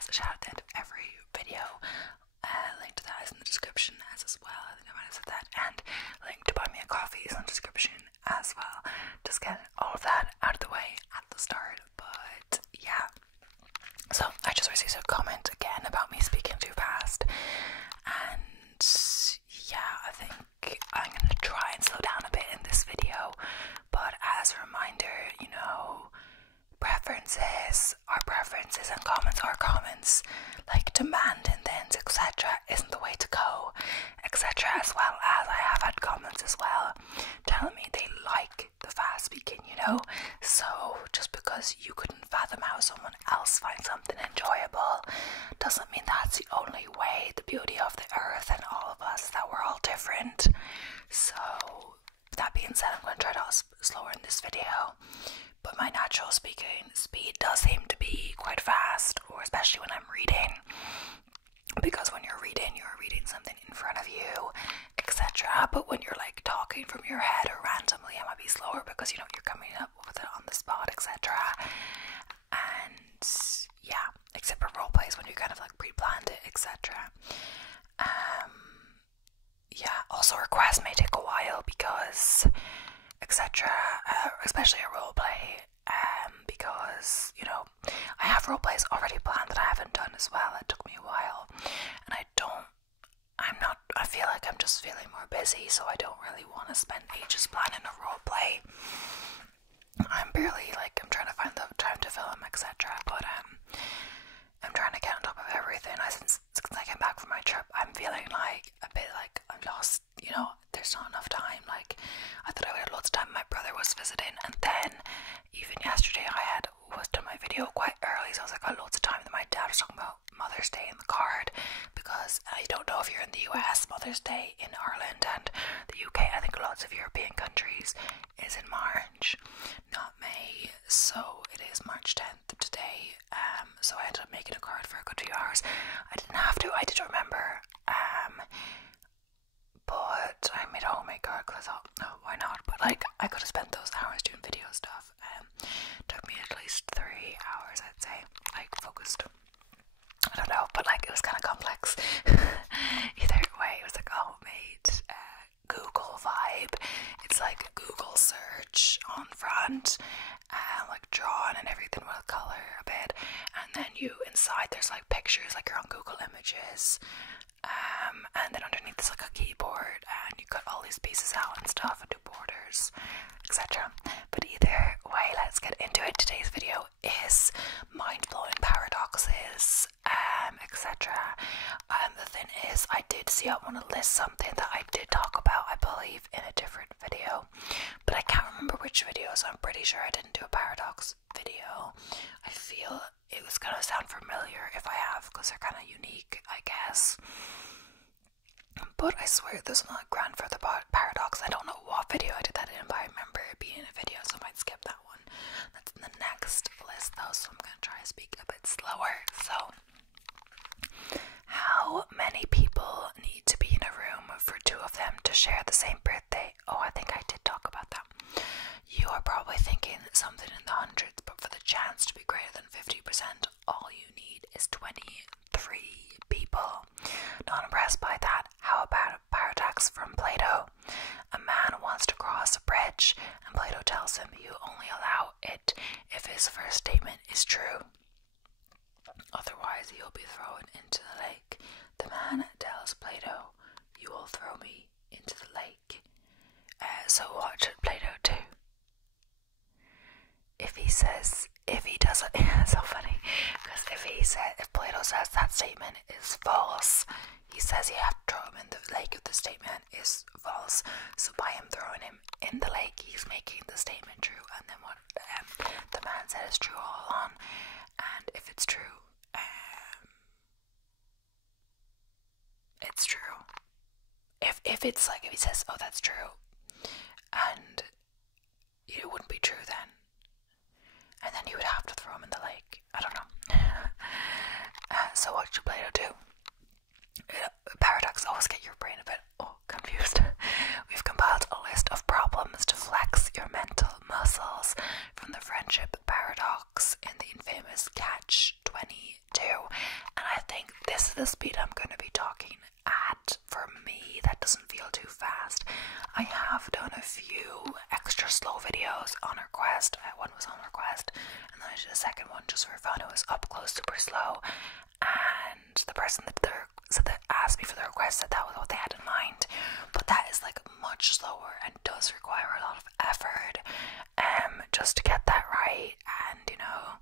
has a shout out at the end of every video. Link to that is in the description as well. I think I might have said that. And link to buy me a coffee is in the description as well. Just get all of that out of the way at the start. But yeah. So I just received a comment again about me speaking too fast. And yeah, I think I'm going to try and slow down a bit in this video. But as a reminder, you know, preferences are preferences and comments are comments. Like demanding things, etc. isn't the way to go, etc. As well as I have had comments as well telling me they like the fast speaking, you know. So just because you couldn't fathom how someone else finds something enjoyable doesn't mean that's the only way. The beauty of the earth and all of us is that we're all different. So that being said, I'm going to try to slower in this video. But my natural speaking speed does seem to be quite fast, or especially when I'm reading, because when you're reading something in front of you, etc. But when you're like talking from your head or randomly, it might be slower because, you know, you're coming up with it on the spot, etc. And yeah, except for role plays when you kind of like pre-planned it, etc. Yeah, also requests may take a while because etc. Especially a role play, because, you know, I have role plays already planned that I haven't done as well. It took me a while, and I feel like I'm just feeling more busy, so I don't really want to spend ages planning a role play. I'm trying to find the time to film, etc. But I'm trying to get on top of everything. Since I came back from my trip, I'm feeling like a bit like I'm lost, you know, there's not enough time. Like, I thought I would have loads of time. My brother was visiting, and then even yesterday I was done my video quite early, so I was like, I got loads of time. Then my dad was talking about Mother's Day in the card, because I don't know if you're in the US, Mother's Day in Ireland and the UK, I think lots of European countries, is in March, not May. So it is March 10th today. So I ended up making a card for a good few hours. I didn't have to, I did remember, but I made a homemade card because I thought, no, why not? But like, I could have spent those hours doing video stuff. Took me at least 3 hours, I'd say, like focused. I don't know, but like it was kind of complex. Either way, it was like a homemade Google vibe. It's like a Google search on front, like drawn and everything with color a bit, and then you inside there's like pictures, like you're on Google Images, and then underneath there's like a keyboard, and you cut all these pieces out and stuff and do borders, etc. But either way, let's get into it. Today's video is mind-blowing paradoxes, etc. The thing is, I did see I want to list something that I did talk about, I believe, in a different video, but I can't remember which video, so I'm pretty sure I didn't do a paradox video. I feel it was gonna sound familiar if I have, because they're kind of unique, I guess. But I swear there's not a grand further paradox. I don't know what video I did that in, but I remember it being in a video, so I might skip that one. That's in the next list though, so I'm gonna try to speak a bit slower. So, how many people need to be in a room for two of them to share the same birthday? Oh, I think I did talk about that. You are probably thinking something in the hundreds, but for the chance to be greater than 50%, all you need is 23 people. Not impressed by that? How about a paradox from Plato? A man wants to cross a bridge, and Plato tells him you only allow it if his first statement is true. Otherwise, you'll be thrown into the lake. The man tells Plato, you will throw me into the lake. So what should Plato do? If he does it, it's so funny, because if Plato says that statement is false, he says you have to throw him in the lake if the statement is false. So by him throwing him in the lake, he's making the statement true, and then what the man said is true all along. And if it's true, it's true. If it's like, if he says, oh, that's true, and it wouldn't be true then, and then you would have to throw him in the lake. I don't know. So what should Plato do? Paradox always get your brain a bit confused. We've compiled a list of problems to flex your mental muscles from the friendship paradox in the infamous Catch-22. is the speed I'm going to be talking at. For me, that doesn't feel too fast. I have done a few extra slow videos on request. One was on request, and then I did a second one just for fun. It was up close, super slow, and the person that asked me for the request said that was what they had in mind. But that is like much slower and does require a lot of effort just to get that right, and you know,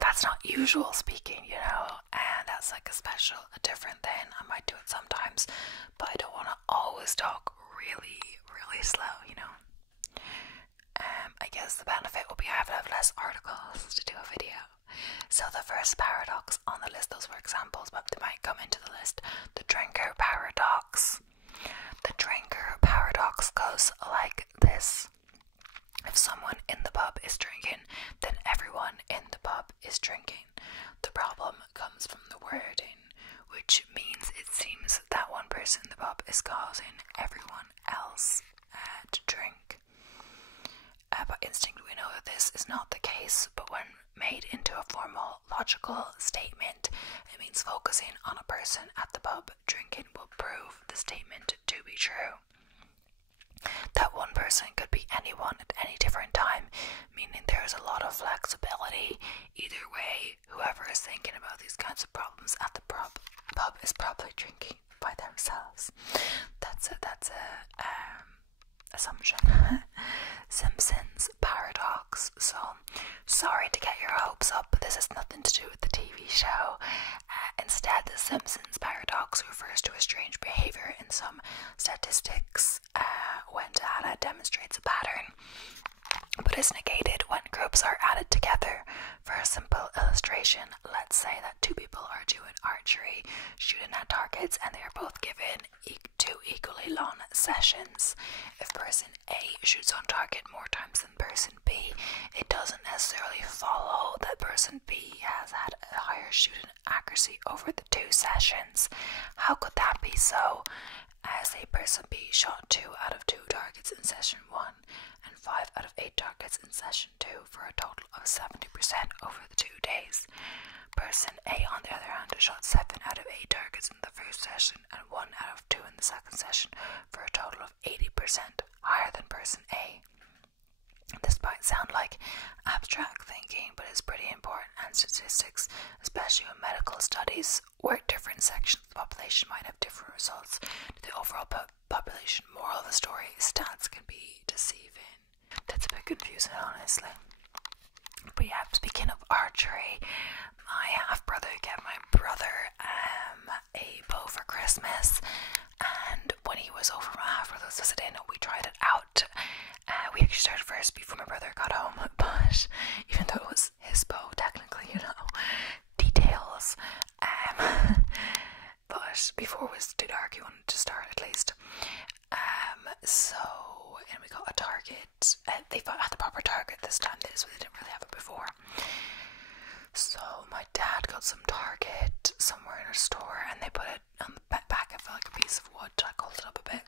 that's not usual speaking, you know, and that's like a different thing. I might do it sometimes, but I don't want to always talk really, really slow, you know. I guess the benefit will be I have to have less articles to do a video. So the first paradox on the list, those were examples, but they might come into the list. The drinker paradox. The drinker paradox goes like this. If someone in the pub is drinking, then everyone in the pub is drinking. The problem comes from the wording, which means it seems that one person in the pub is causing everyone else to drink. By instinct we know that this is not the case, but when made into a formal logical statement, it means focusing on a person at the pub drinking will prove the statement to be true. That one person could be anyone at any different time, meaning there is a lot of flexibility. Either way, whoever is thinking about these kinds of problems at the pub is probably drinking by themselves. That's a assumption. Simpsons paradox. So, sorry to get your hopes up, but this has nothing to do with the TV show. Instead, the Simpsons paradox refers to a strange behavior in some statistics when data demonstrates a pattern, but is negated when groups are added together. For a simple illustration, let's say that two people are doing archery, shooting at targets, and they are both given two equally long sessions. If person A shoots on target more times than person B, it doesn't necessarily follow that person B has had a higher shooting accuracy over the two sessions. How could that be so? As a person B shot 2 out of 2 targets in session 1 and 5 out of 8 targets in session 2 for a total of 70% over the 2 days. Person A, on the other hand, shot 7 out of 8 targets in the first session and 1 out of 2 in the second session for a total of 80% higher than person A. This might sound like abstract thinking, but it's pretty important, and statistics, especially in medical studies, where different sections of the population might have different results to the overall population moral of the story, stats can be deceiving. That's a bit confusing, honestly. But yeah, speaking of archery, my half-brother gave my brother a bow for Christmas, and when he was over, my half-brother was visiting, we tried it out. We actually started first before my brother got home, but even though it was his bow, technically, you know, details. But before it was too dark, he wanted to start at least. And we got a target. They had the proper target this time, they didn't really have it before. So my dad got some target somewhere in a store, and they put it on the back of like a piece of wood. I called it up a bit.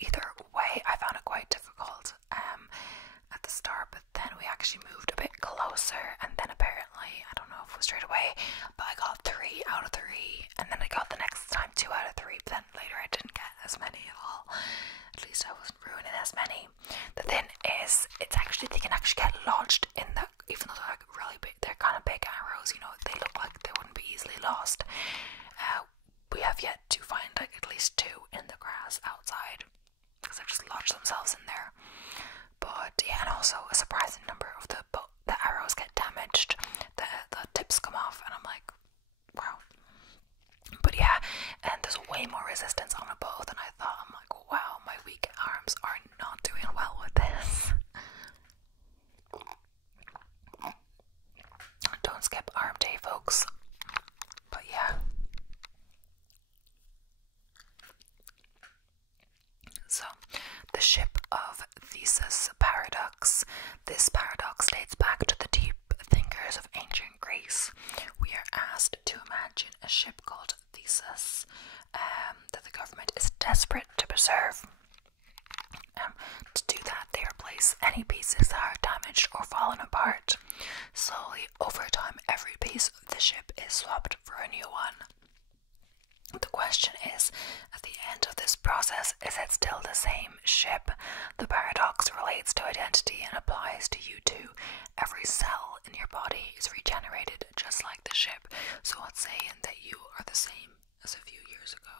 Either way, I found it quite difficult at the start, but then we actually moved a bit closer, and then apparently, I don't know if it was straight away, but I got 3 out of 3, and then I got the next time 2 out of 3, but then later I didn't get as many at all. At least I wasn't ruining as many. The thing is, they can actually get lodged in the, even though they're like really big, they're kind of big arrows, you know, they look like they wouldn't be easily lost. We have yet to find like at least 2 in the grass outside, because they've just lodged themselves in there. But yeah, and also a surprising number of the arrows get damaged, the tips come off, and I'm like, wow. But yeah, and there's way more resistance on a bow than I thought. I'm like, wow, my weak arms are not doing well with this. Don't skip arm day, folks. But yeah. So, the ship of Theseus paradox. This paradox dates back to the deep thinkers of ancient Greece. We are asked to imagine a ship called Theseus that the government is desperate to preserve. To do that, they are replace any pieces that are damaged or fallen apart. Slowly, over time, every piece of the ship is swapped for a new one. The question is, at the end of this process, is it still the same ship? The paradox relates to identity and applies to you too. Every cell in your body is regenerated just like the ship, so it's saying that you are the same as a few years ago.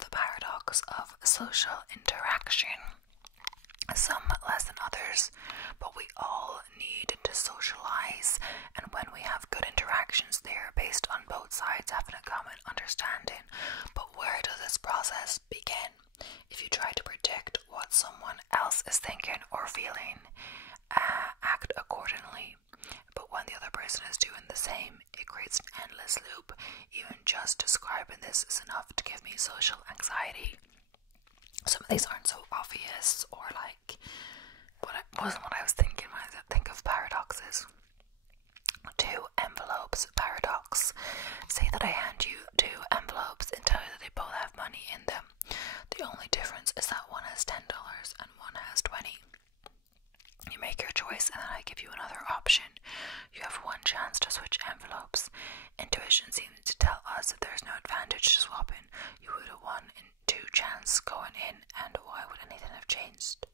The paradox of social interaction. Some less than others, but we all need to socialize, and when we have good interactions, they are based on both sides having a common understanding. But where does this process begin? If you try to predict what someone else is thinking or feeling, act accordingly. But when the other person is doing the same, it creates an endless loop. Even just describing this is enough to give me social anxiety. Some of these aren't so obvious, or like, but it wasn't what I was thinking when I think of paradoxes. 2 envelopes paradox. Say that I hand you 2 envelopes and tell you that they both have money in them. The only difference is that one has $10 and one has 20. You make your choice and then I give you another option. You have one chance to switch envelopes. Intuition seems to tell us that there's no advantage to swapping. You would have 1 in 2 chance going in, and why would anything have changed?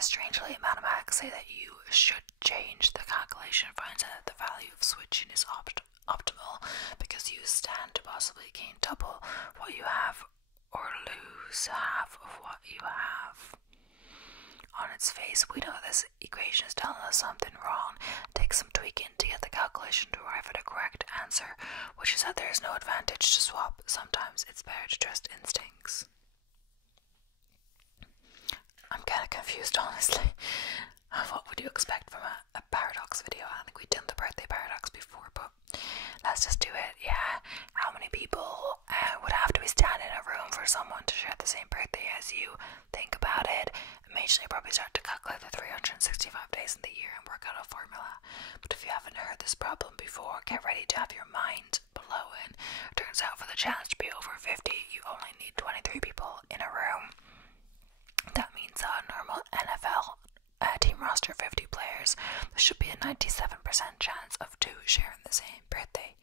Strangely, mathematics say that you should change. The calculation finds out that the value of switching is optimal because you stand to possibly gain double what you have or lose half of what you have. On its face, we know this equation is telling us something wrong. It takes some tweaking to get the calculation to arrive at a correct answer, which is that there is no advantage to swap. Sometimes it's better to trust instincts. I'm kind of confused, honestly. What would you expect from a paradox video? I think we've done the birthday paradox before, but let's just do it. Yeah, how many people would have to be standing in a room for someone to share the same birthday as you? Think about it. Immediately probably start to calculate the 365 days in the year and work out a formula. But if you haven't heard this problem before, get ready to have your mind blown. Turns out for the challenge to be over 50, you only need 23 people in a room. That means a normal NFL team roster 50 players, there should be a 97% chance of 2 sharing the same birthday.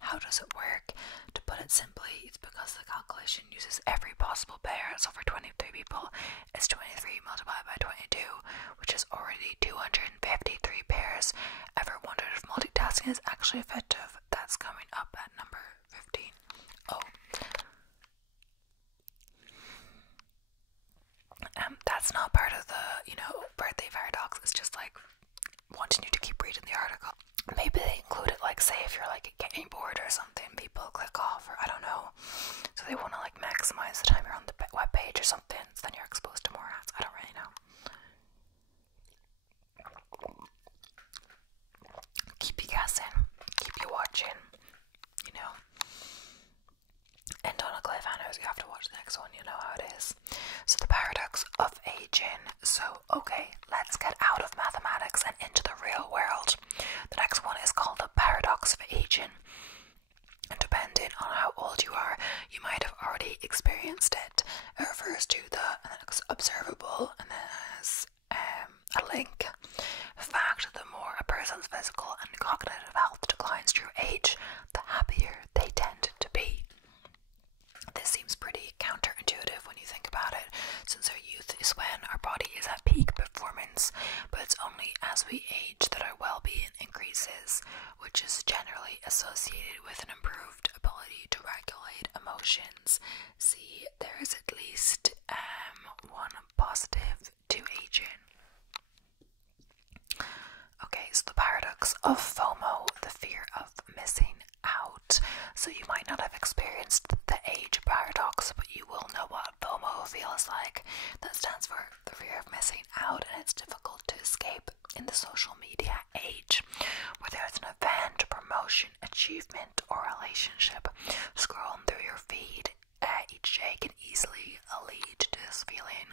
How does it work? To put it simply, it's because the calculation uses every possible pair, so for 23 people, it's 23 multiplied by 22, which is already 253 pairs. Ever wondered if multitasking is actually effective? That's coming up at number 15. Oh. That's not part of the, birthday paradox. It's just like wanting you to keep reading the article. Maybe they include it, like, say if you're like getting bored or something, people click off, or I don't know. So they want to like maximize the time you're on the web page or something, so then you're exposed to more ads. I don't really know. Keep you guessing, keep you watching, And on a cliffhanger, you have to watch the next one, you know how it is. So the paradox of aging. So, okay, let's get out of mathematics and into the real world. The next one is called the paradox of aging. And depending on how old you are, you might have already experienced it. It refers to the observable, and then has a link. Fact, the more a person's physical and cognitive health declines through age, the happier they tend to be. This seems pretty counterintuitive when you think about it, since our youth is when our body is at peak performance, but it's only as we age that our well-being increases, which is generally associated with an improved ability to regulate emotions. See, there is at least one positive to aging. Okay, so the paradox of FOMO, the fear of missing out. So you might not have experienced the age paradox, but you will know what FOMO feels like. That stands for the fear of missing out, and it's difficult to escape in the social media age. Whether it's an event, promotion, achievement, or relationship, scrolling through your feed each day can easily lead to this feeling.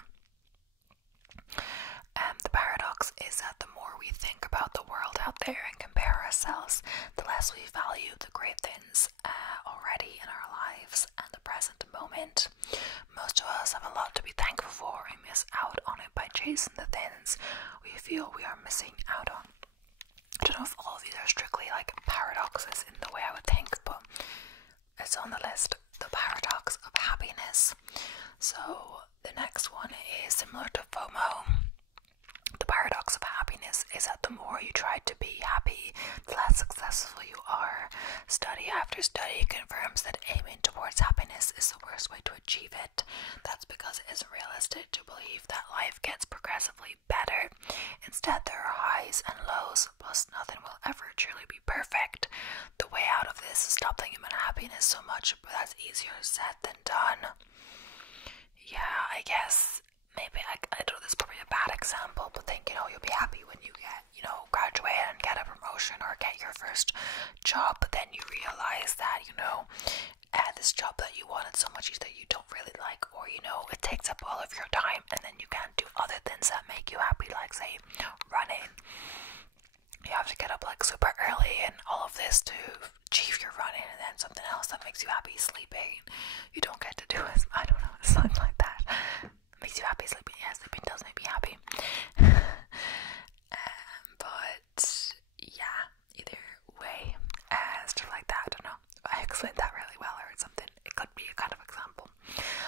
The paradox is that the more we think about the world out there and compare ourselves, the less we value the great things already in our lives and the present moment. Most of us have a lot to be thankful for, and miss out on it by chasing the things we feel we are missing out on. I don't know if all of these are strictly like paradoxes in the way I would think, but it's on the list. The paradox of happiness. So the next one is similar to FOMO. The paradox of happiness is that the more you try to be happy, the less successful you are. Study after study confirms that aiming towards happiness is the worst way to achieve it. That's because it isn't realistic to believe that life gets progressively better. Instead, there are highs and lows, plus nothing will ever truly be perfect. The way out of this is stop thinking about happiness so much, but that's easier said than done. Yeah, I guess maybe I don't know, this is probably a bad example, but think, you'll be happy when you get, graduate and get a promotion or get your first job, but then you realize that, this job that you wanted so much that you don't really like, or, it takes up all of your time, and then you can't do other things that make you happy, like, say, running. You have to get up, like, super early and all of this to achieve your running, and then something else that makes you happy, sleeping. You don't get to do it. I don't know, something like that. Makes you happy, sleeping. Yeah, sleeping does make me happy. But yeah, either way, stuff like that. I don't know. I explained that really well or something. It could be a kind of example.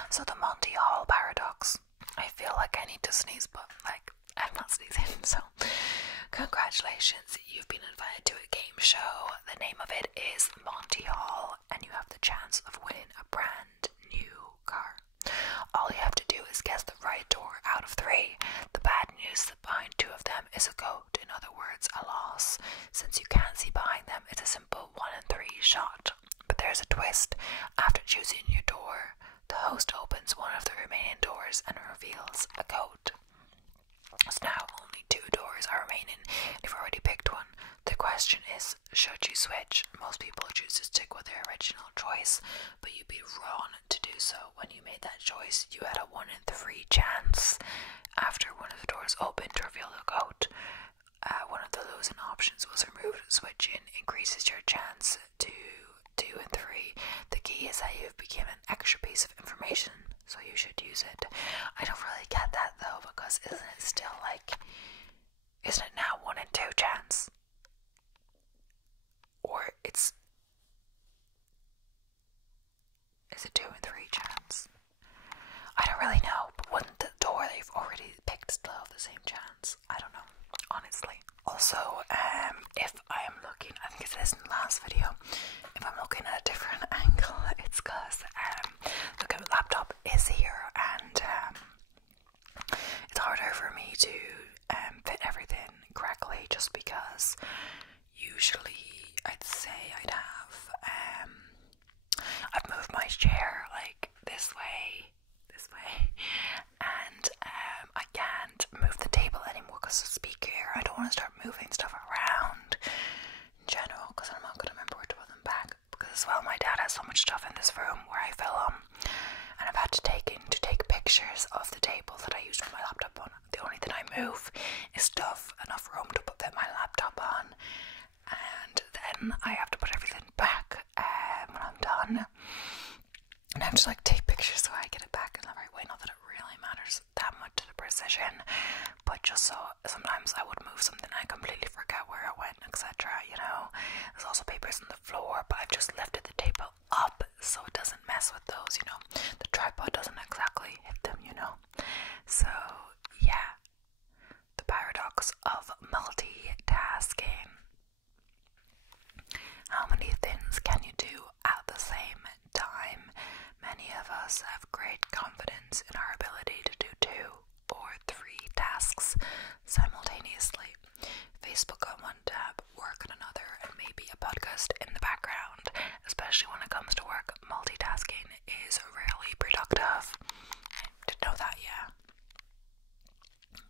So the Monty Hall paradox. I feel like I need to sneeze, but like I'm not sneezing. So congratulations, you've been invited to a game show. The name of it is Monty Hall, and you have the chance of winning a brand new car. All you have to do is guess the right door out of 3. The bad news is that behind 2 of them is a goat, in other words, a loss. Since you can't see behind them, it's a simple 1 in 3 shot. But there's a twist. After choosing your door, the host opens one of the remaining doors and reveals a goat. So now only 2 doors are remaining. You've already picked one. The question is, should you switch? Most people choose to stick with their original choice, but you'd be wrong to do so. When you made that choice, you had a 1 in 3 chance. After one of the doors opened to reveal the goat, one of the losing options was removed. Switching increases your chance to 2 in 3. The key is that you've been given an extra piece of information, so you should use it. I don't really get that though, because isn't it now 1 in 2 chance? Or is it 2 in 3 chance? I don't really know, but wouldn't the door they've already picked still have the same chance? I don't know, honestly. Also, if I am looking, I think it is in the last video, if I'm looking at a different angle, it's because the laptop is here, and it's harder for me to fit everything correctly, just because usually I'd say I've moved my chair like this way, and I can't move the table anymore because of the speaker here. I don't want to start moving stuff around in general, because I'm not going to remember where to put them back, because as well my dad has so much stuff in this room where I film, and I've had to take pictures of the table that I used for my laptop on. The only thing I move is enough room to put my laptop on, and then I have to put everything back when I'm done, and I have to take pictures so I get it back in the right way. Not that it really matters that much to the precision, but just so sometimes I would move something and I completely forget where it went, etc. There's also papers on the floor, but I've just lifted the table up so it doesn't mess with those. The tripod doesn't exactly hit them. So yeah, the paradox of multitasking. How many things can you do at the same time? Many of us have great confidence in our ability to do 2 or 3 tasks simultaneously. Facebook on one tab, work on another, and maybe a podcast in the background. Especially when it comes to work, multitasking is rarely productive. Didn't know that, yeah.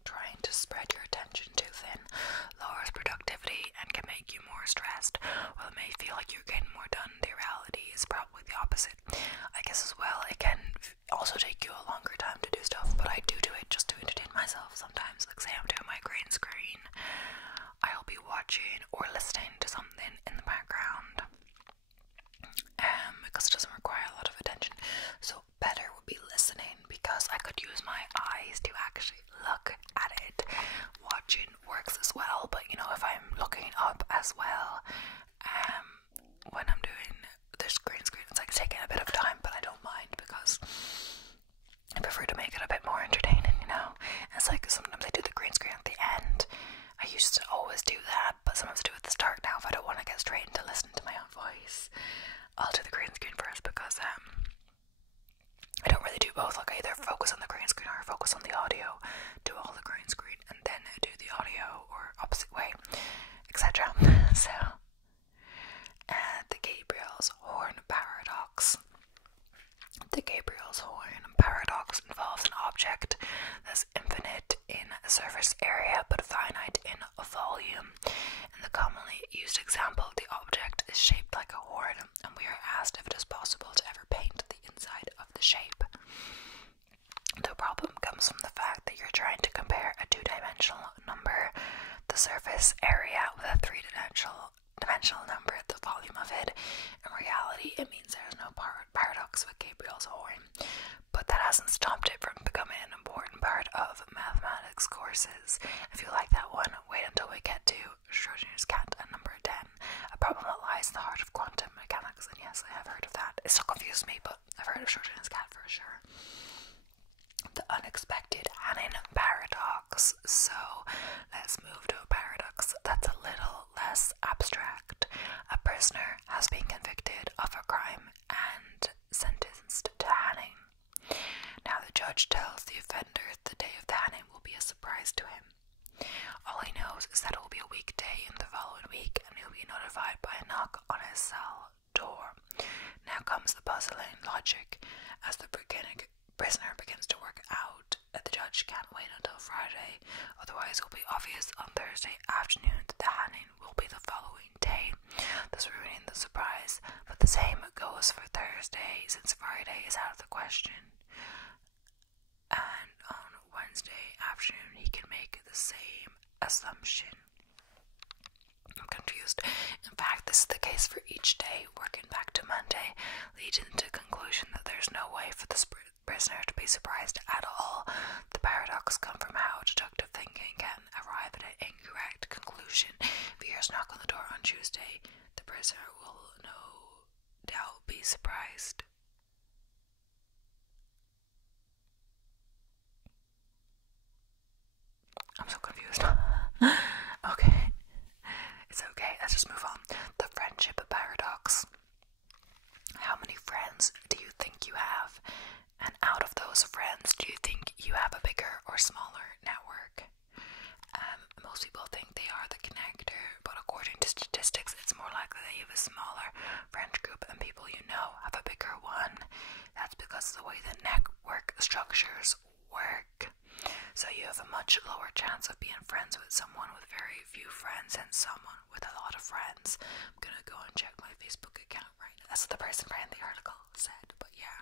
Trying to spread your attention too thin lowers productivity and can make you more stressed. While it may feel like you're getting more done, the reality is probably the opposite. I guess as well, it can also take you a longer time to do stuff, but I do it just to entertain myself sometimes. Like say I'm doing my green screen, I'll be watching or listening to something in the background, because it doesn't require a lot of attention. So better would be listening, because I could use my eyes to asked if it is possible to ever paint the inside of the shape. The problem comes from the fact that you're trying to compare a two-dimensional number, the surface area, with a three-dimensional number, the volume of it. In reality, it means there's no paradox with Gabriel's horn, but that hasn't stopped it from becoming an important part of mathematics courses. If you like that one, wait until we get to Schrodinger's cat and number 10, a problem that lies in the heart of quantum mechanics. And yes, I have heard of that. It still confused me, but I've heard of Schrodinger's cat for sure. The unexpected Hanning paradox. So let's move to a paradox that's a little less abstract. A prisoner has been convicted of a crime and sentenced to hanging. Now the judge tells the offender the day of the hanging will be a surprise to him. All he knows is that it will be a weekday in the following week, and he'll be notified by a knock on his cell door. Now comes the puzzling logic. As the prisoner begins to work out that the judge can't wait until Friday, otherwise it will be obvious on Thursday afternoon that the hanging will be the following day, thus ruining the surprise. But the same goes for Thursday, since Friday is out of the question. And on Wednesday afternoon he can make the same assumption. I'm confused. In fact, this is the case for each day, working back to Monday, leading to the conclusion that there's no way for the prisoner to be surprised at all. The paradox comes from how deductive thinking can arrive at an incorrect conclusion. If he hears a knock on the door on Tuesday, the prisoner will no doubt be surprised. I'm so confused. Okay. It's okay, let's just move on. The friendship paradox. How many friends do you think you have? And out of those friends, do you think you have a bigger or smaller network? Most people think they are the connector, but according to statistics, it's more likely that you have a smaller friend group and people you know have a bigger one. That's because of the way that network structures work. So you have a much lower chance of being friends with someone with very few friends than someone with a lot of friends. I'm gonna go and check my Facebook account right now. That's what the person writing the article said, but yeah.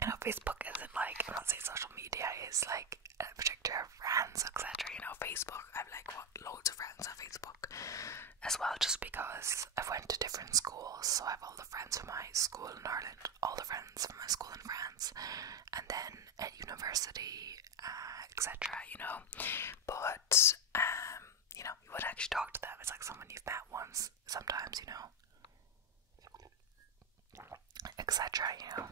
You know, Facebook isn't like, I'm not saying social media is like a predictor of friends, etc. You know, Facebook, I have like loads of friends on Facebook as well, just because I've went to different schools, so I have all the friends from my school in Ireland, all the friends from my school in France, and then at university, etc. You know, but you know, you wouldn't actually talk to them. It's like someone you've met once, sometimes, you know, etc. You know,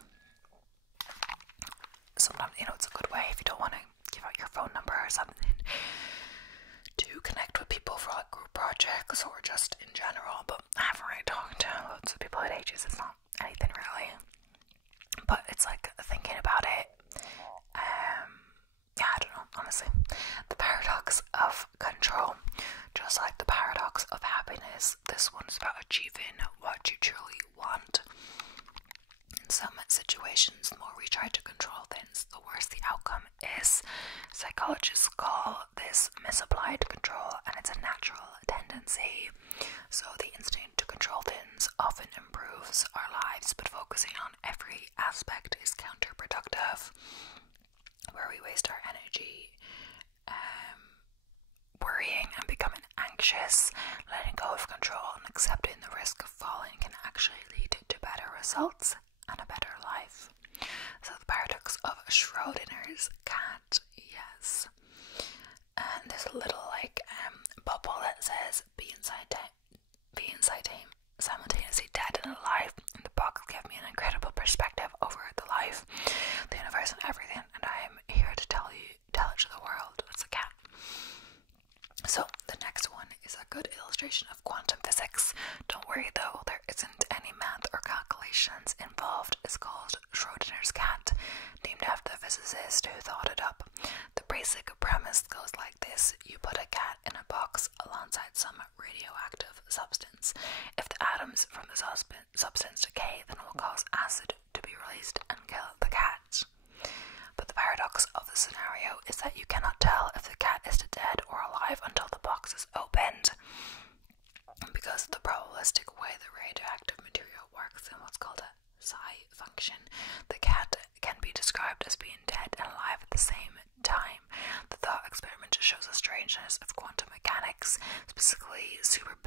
sometimes, you know, it's a good way if you don't want to give out your phone number or something to connect with people for like group projects or just in general. But I haven't really talked to loads of people at ages. It's not anything really, but it's like thinking about it. Yeah, I don't know, honestly. The paradox of control. Just like the paradox of happiness, this one's about achieving what you truly want. In some situations, the more we try to control things, the worse the outcome is. Psychologists call this misapplied control, and it's a natural tendency. So the instinct to control things often improves our lives, but focusing on every aspect is counterproductive. Where we waste our energy worrying and becoming anxious, letting go of control and accepting the risk of falling can actually lead to better results and a better life. So the paradox of Schrodinger's cat, yes. And there's a little like bubble that says be simultaneously dead and alive. And the box gave me an incredible perspective over the life, the universe, and everything. And I am here to tell it to the world. It's a cat. So the next one is a good illustration of quantum physics. Don't worry though, there isn't any math or calculations involved. It's called Schrodinger's cat, named after the physicist who thought it up. The basic premise goes like this. You put a cat in a box alongside some radioactive substance. If the atoms from the substance decay, then it will cause acid to be released and kill the cat. But the paradox of the scenario is that you cannot tell if the cat is dead or alive until the box is opened. Because of the probabilistic way the radioactive material works,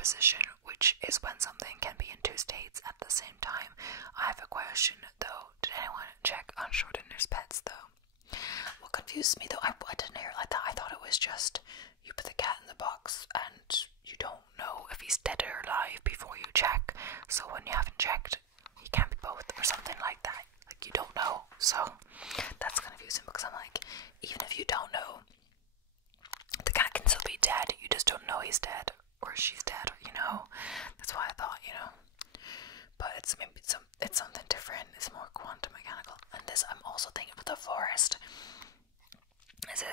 position, which is when something can be in two states at the same time. I have a question though. Did anyone check on Schrodinger's pets though? What confused me though, I didn't hear like that. I thought it was just you put the cat in the box and you don't know if he's dead or alive before you check. So when you haven't checked, he can't be both or something like that. Like you don't know. So that's confusing because I'm like, even if you don't know, the cat can still be dead. You just don't know he's dead or she's dead. You know. That's why I thought, you know. But it's maybe it's something different. It's more quantum mechanical. And this, I'm also thinking with the forest. Is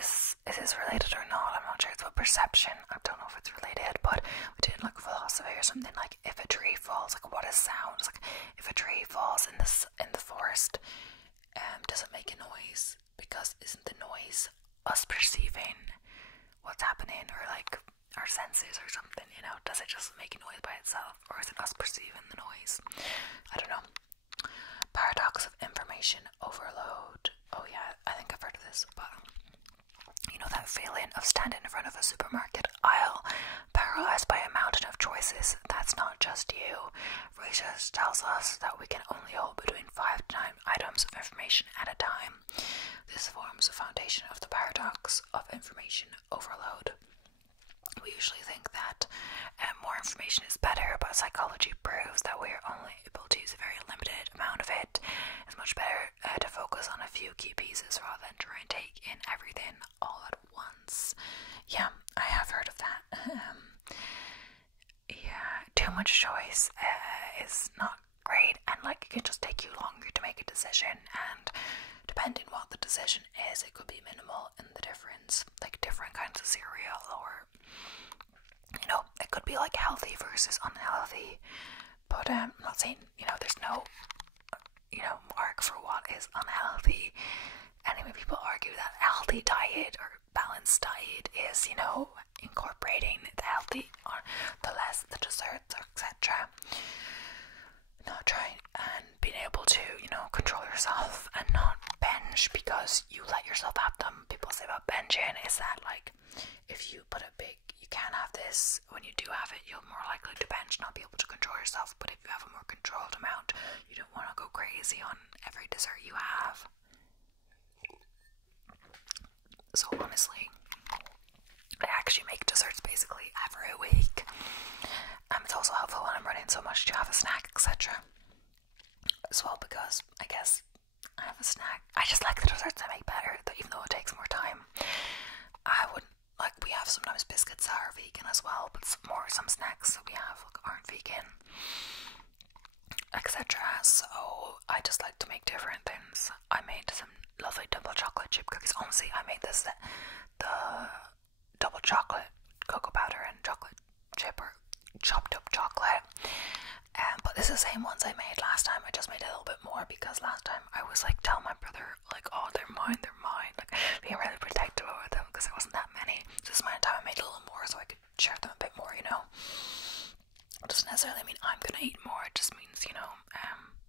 this related or not? I'm not sure. It's about perception. I don't know if it's related, but we did like philosophy or something. Like if a tree falls, like what is sound? It's like if a tree falls in the forest, does it make a noise? Because isn't the noise us perceiving what's happening, or like our senses or something? You know, does it just make a noise by itself, or is it us perceiving the noise? I don't know. Paradox of information overload. Oh yeah, I think I've heard of this, but you know that feeling of standing in front of a supermarket aisle, paralyzed by a mountain of choices. That's not just you. Research tells us that we can only hold between 5 to 9 items of information at a time. This forms the foundation of the paradox of information overload. We usually think that more information is better, but psychology proves that we are only able to use a very limited amount of it. It's much better to focus on a few key pieces rather than try and take in everything all at once. Yeah, I have heard of that. Yeah, too much choice is not great, and like it can just take you longer to make a decision, and depending what the decision is, it could be minimal in the difference, like different kinds of cereal, or you know, it could be like healthy versus unhealthy. But I'm not saying, you know, there's no, you know, mark for what is unhealthy. Anyway, people argue that a healthy diet or balanced diet is, you know, incorporating the healthy or the less the desserts, etc. Not trying and being able to, you know, control yourself and not binge because you let yourself have them. People say about binging is that like if you put a big, you can't have this, when you do have it, you're more likely to binge, not be able to control yourself. But if you have a more controlled amount, you don't want to go crazy on every dessert you have. So honestly, I actually make desserts basically every week. It's also helpful when I'm running so much to have a snack, etc. As well, because I guess I have a snack. I just like the desserts I make better, even though it takes more time. I wouldn't, like, we have sometimes biscuits that are vegan as well, but some snacks that we have like, aren't vegan, etc. So I just like to make different things. I made some lovely double chocolate chip cookies. Honestly, I made the double chocolate cocoa powder and chocolate chip or chopped up chocolate. But this is the same ones I made last time. I just made a little bit more because last time I was like telling my brother like, oh, they're mine, like being really protective over them because there wasn't that many. So this time I made a little more so I could share them a bit more, you know. It doesn't necessarily mean I'm gonna eat more, it just means, you know,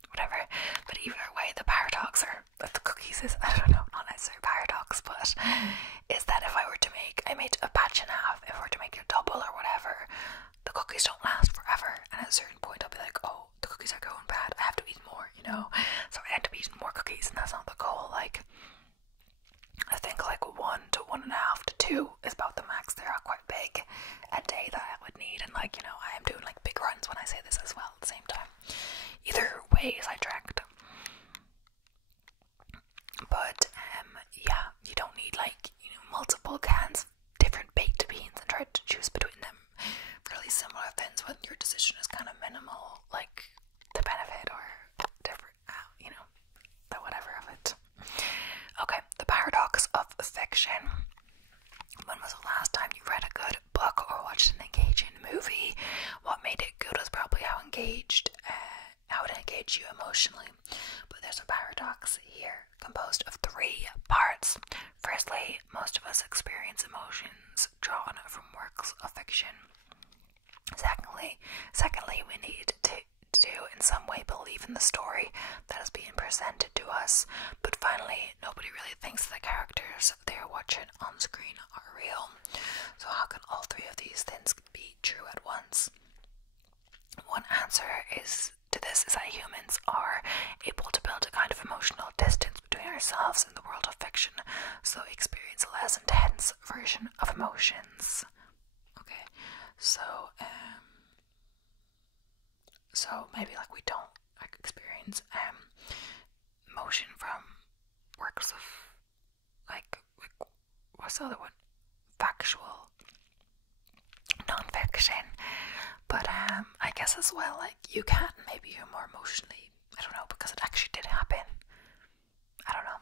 whatever. But either way, the paradox or the cookies is, I don't know, not necessarily paradox, but is that if I were to make, I made a batch and a half, if I were to make a double or whatever, the cookies don't last forever, and at a certain point I'll be like, oh, the cookies are going bad, I have to eat more, you know. So I end up eating more cookies, and that's not the goal. Like, I think like 1 to 1.5 to 2 is about the max. They are quite big a day that I would need, and like, you know, I am doing like big runs when I say this as well at the same time. Either way is I tracked. But yeah, you don't need like, you know, multiple cans of different baked beans and try to choose between them. Really similar things when your decision is kind of minimal, like the benefit or different, you know, the whatever of it. Okay, the paradox of fiction. When was the last time you read a good book or watched an engaging movie? What made it good was probably how it engaged you emotionally. But there's a paradox here, composed of 3 parts. Firstly, most of us experience emotions drawn from works of fiction. Secondly, we need to in some way believe in the story that is being presented to us. But finally, nobody really thinks the characters they're watching on screen are real. So how can all 3 of these things be true at once? answer to this is that humans are able to build a kind of emotional distance between ourselves and the world of fiction, so we experience a less intense version of emotions. Okay, so maybe like we don't like experience emotion from works of like what's the other one? Factual non-fiction. But I guess as well, like you can maybe you're more emotionally, I don't know, because it actually did happen. I don't know.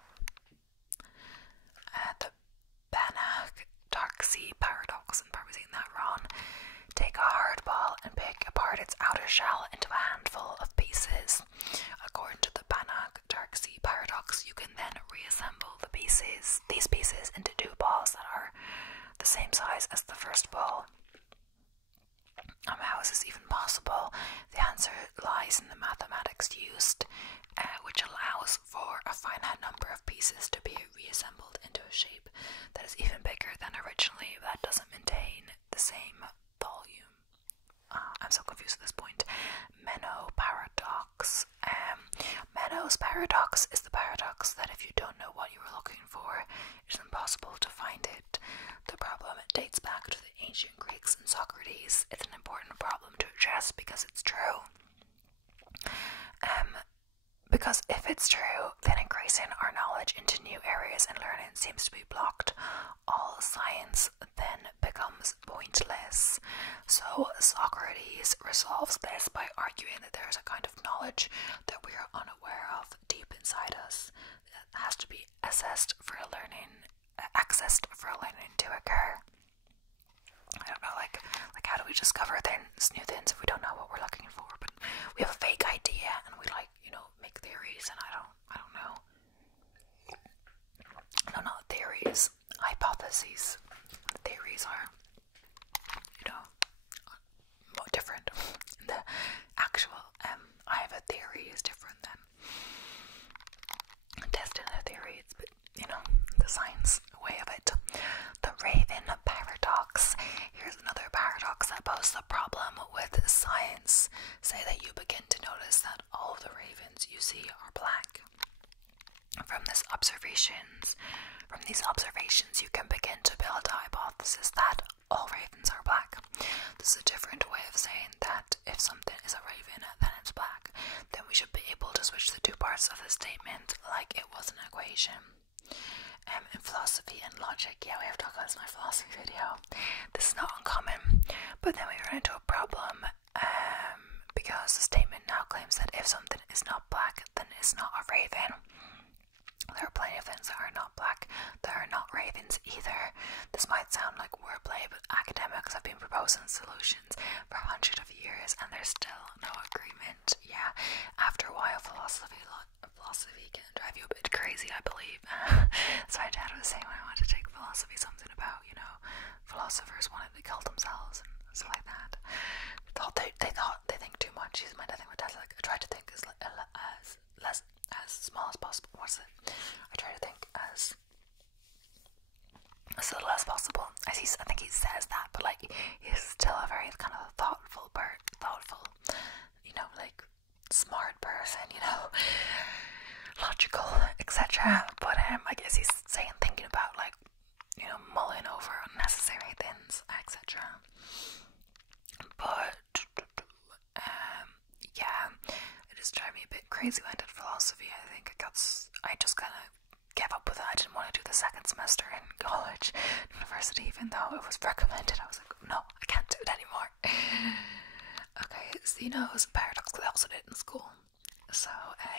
The Banach-Tarski paradox, I'm probably saying that wrong. Take a hard ball and pick apart its outer shell into a handful of pieces. According to the Banach-Tarski paradox, you can then reassemble these pieces into two balls that are the same size as the first ball. How is this even possible? The answer lies in the mathematics used, which allows for a finite number of pieces to be reassembled into a shape that is even bigger than originally, but that doesn't maintain the same volume. I'm so confused at this point. Menno paradox. Menno's paradox is the paradox that if you don't know what you were looking for, it's impossible to find it. The problem dates back to the ancient Greeks and Socrates. It's an important problem to address because it's true. Because if it's true, then increasing our knowledge into new areas in learning seems to be blocked. All science then becomes pointless. So Socrates resolves this by arguing that there is a kind of knowledge that we are unaware of deep inside us that has to be accessed for learning to occur. I don't know, like how do we discover new things if we don't know what we're looking for? But we have a vague idea and we make theories, and I don't know. No, not theories, hypotheses. Theories are, different. The actual, I have a theory is different than testing a theory. It's, the science way of it. The Raven paradox. Here's another paradox that poses a problem with science. Say that you begin to notice that all of the ravens you see are black. From these observations, you can begin to build a hypothesis that all ravens are black. This is a different way of saying that if something is a raven, then it's black. Then we should be able to switch the two parts of the statement like it was an equation. In philosophy and logic, yeah, we have talked about this in my philosophy video. This is not uncommon, but then we run into a problem because the statement now claims that if something is not black, then it's not a raven. There are plenty of things that are not black that are not ravens either. This might sound like wordplay, but academics have been proposing solutions for hundreds of years and there's still no agreement. Yeah, after a while philosophy can drive you a bit crazy, I believe. So my dad was saying when I wanted to take philosophy, something about, philosophers wanted to kill themselves and stuff like that. They think too much. My dad was like, I try to think as small as possible. What's it? I try to think as little as possible. I think he says that, but like he's still a very kind of thoughtful, smart person, logical, etc. But I guess he's thinking about mulling over unnecessary things, etc. But yeah, it just drove me a bit crazy when I did philosophy. I think I just kind of gave up with it. I didn't want to do the second semester in college, university, even though it was recommended. I was like, no, I can't do it anymore. Okay, Zeno's paradox, because I also did it in school. So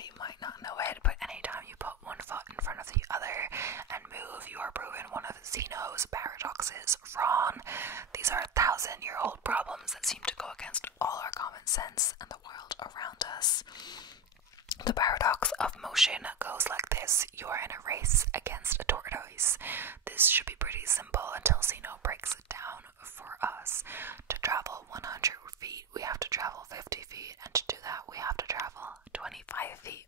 you might not know it, but anytime you put one foot in front of the other and move, you are proving one of Zeno's paradoxes wrong. These are 1,000-year-old problems that seem to go against all our common sense and the world around us. The paradox of motion goes like this. You are in a race against a tortoise. This should be pretty simple until Zeno breaks it down for us. To travel 100 feet, we have to travel 50 feet, and to do that, we have to travel 25 feet.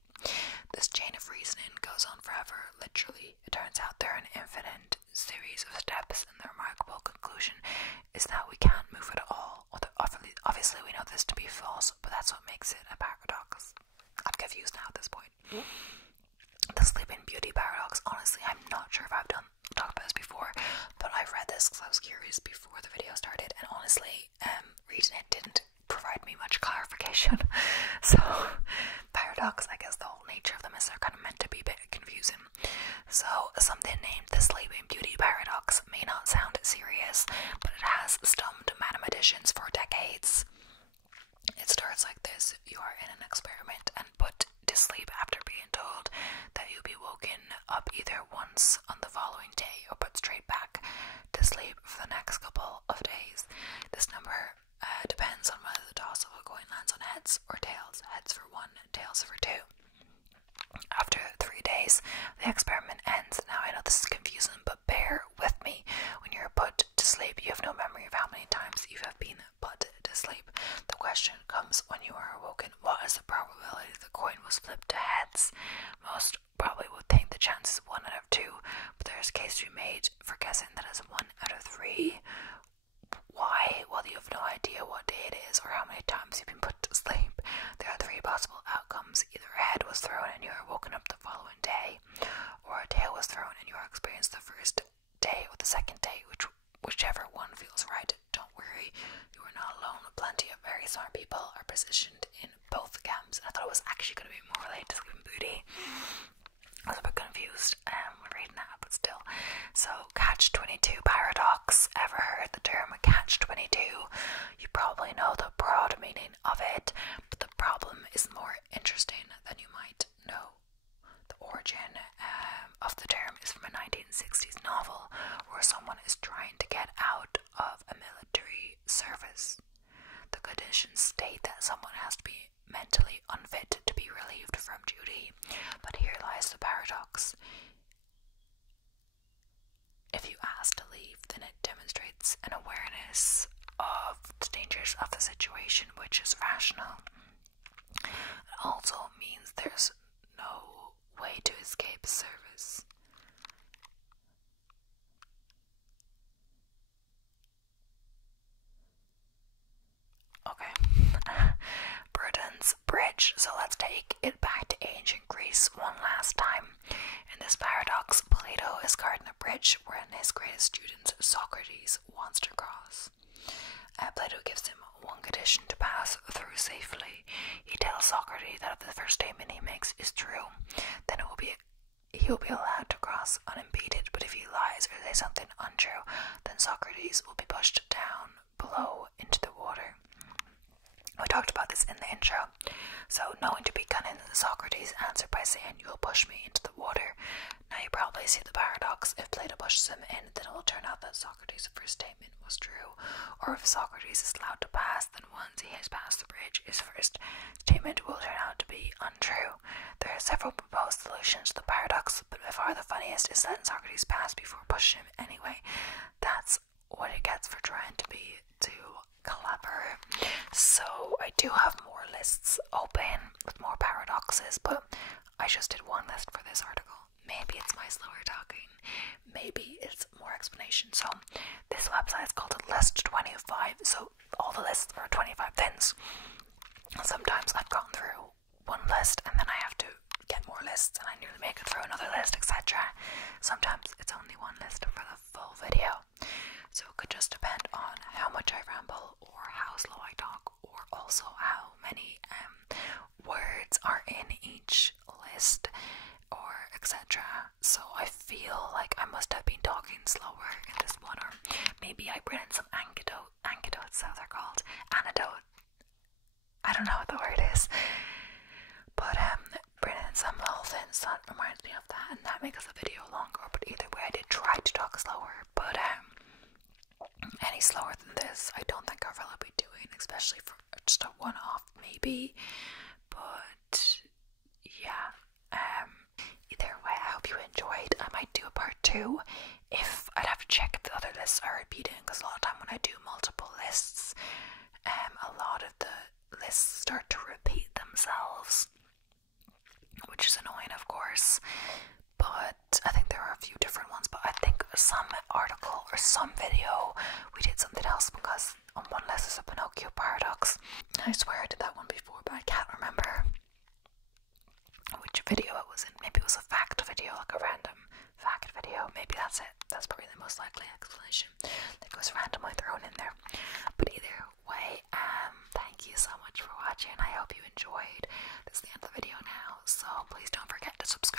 This chain of reasoning goes on forever, literally. It turns out there are an infinite series of steps, and the remarkable conclusion is that we can't move at all. Obviously, we know this to be false, but that's what makes it a paradox. I'm confused now at this point. The Sleeping Beauty paradox. Honestly, I'm not sure if I've talked about this before, but I've read this because I was curious before the video started, and honestly, reading it didn't provide me much clarification. So, paradox, I guess the whole nature of them is they're kind of meant to be a bit confusing. So, something named the Sleeping Beauty paradox may not sound serious, but it has stumped mathematicians for decades. It starts like this. You are in an experiment and put to sleep after being told that you'll be woken up either once on the following day or put straight back to sleep for the next couple of days. This number depends on whether the toss of a coin lands on heads or tails. Heads for 1, tails for 2. After 3 days, the experiment ends. Now I know this is confusing, but bear with me. When you're put to sleep, you have no memory of how many times you have been put to sleep. The question comes when you are awoken: what is the probability the coin was flipped to heads? Most probably would think the chance is 1 out of 2, but there is a case to be made for guessing that is 1 out of 3. Why? Well, you have no idea what day it is or how many times you've been put to sleep. There are 3 possible outcomes. Either a head was thrown and you are woken up the following day, or a tail was thrown and you are experienced the first day or the second day, whichever one feels right. Don't worry, you are not alone. Plenty of very smart people are positioned in both camps. I thought it was actually going to be more related to Sleeping Beauty. I was a bit confused when reading that, but still. So, catch-22 paradox. Ever heard the term catch-22? You probably know the broad meaning of it, but the problem is more interesting than you might know. The origin of the term is from a 1960s novel where someone is trying to get out of a military service. The conditions state that someone has to be mentally unfit to be relieved from duty, but here lies the paradox. If you ask to leave, then it demonstrates an awareness of the dangers of the situation, which is rational. It also means there's no way to escape service. Okay. Britain's bridge. So let's take it back to ancient Greece one last time. In this paradox, Plato is guarding a bridge wherein his greatest student, Socrates, wants to cross. Plato gives him one condition to pass through safely. He tells Socrates that if the first statement he makes is true, then he will be allowed to cross unimpeded, but if he lies or says something untrue, then Socrates will be pushed down below into the water. We talked about this in the intro. So, knowing to be cunning, Socrates answered by saying, "You will push me into the water." Now you probably see the paradox. If Plato pushes him in, then it will turn out that Socrates' first statement was true. Or if Socrates is allowed to pass, then once he has passed the bridge, his first statement will turn out to be untrue. There are several proposed solutions to the paradox, but by far the funniest is letting Socrates pass before pushing him anyway. That's what it gets for trying to be too clever. So I do have more lists open with more paradoxes, but I just did one list for this article. Maybe it's my slower talking, maybe it's more explanation. So this website is called List 25, so all the lists are 25 things. Sometimes I've gone through one list and then I have to get more lists and I nearly make it through another list, etc. Sometimes it's only one list for the full video. So it could just depend on how much I ramble or how slow I talk, or also how many words are in each list, or etc. So I feel like I must have been talking slower in this one, or maybe I bring in some anecdotes, how they're called, anecdote. I don't know what the word is, but bring in some little things that reminds me of that, and that makes the video longer. But either way, I did try to talk slower, but any slower than this I don't think I'll really be doing, especially for just a one-off maybe. But yeah, either way, I hope you enjoyed. I might do a part 2 if I'd have to check if the other lists are repeating, because a lot of time when I do multiple lists, a lot of the lists start to repeat themselves, which is annoying, of course. But I think there are a few different ones, but I think some article or some video we did something else, because on one list is a Pinocchio paradox, I swear I did that one before, but I can't remember which video it was in. Maybe it was a fact video, like a random fact video. Maybe that's it. That's probably the most likely explanation. That goes randomly thrown in there. But either way, thank you so much for watching. I hope you enjoyed. This is the end of the video now, so please don't forget to subscribe.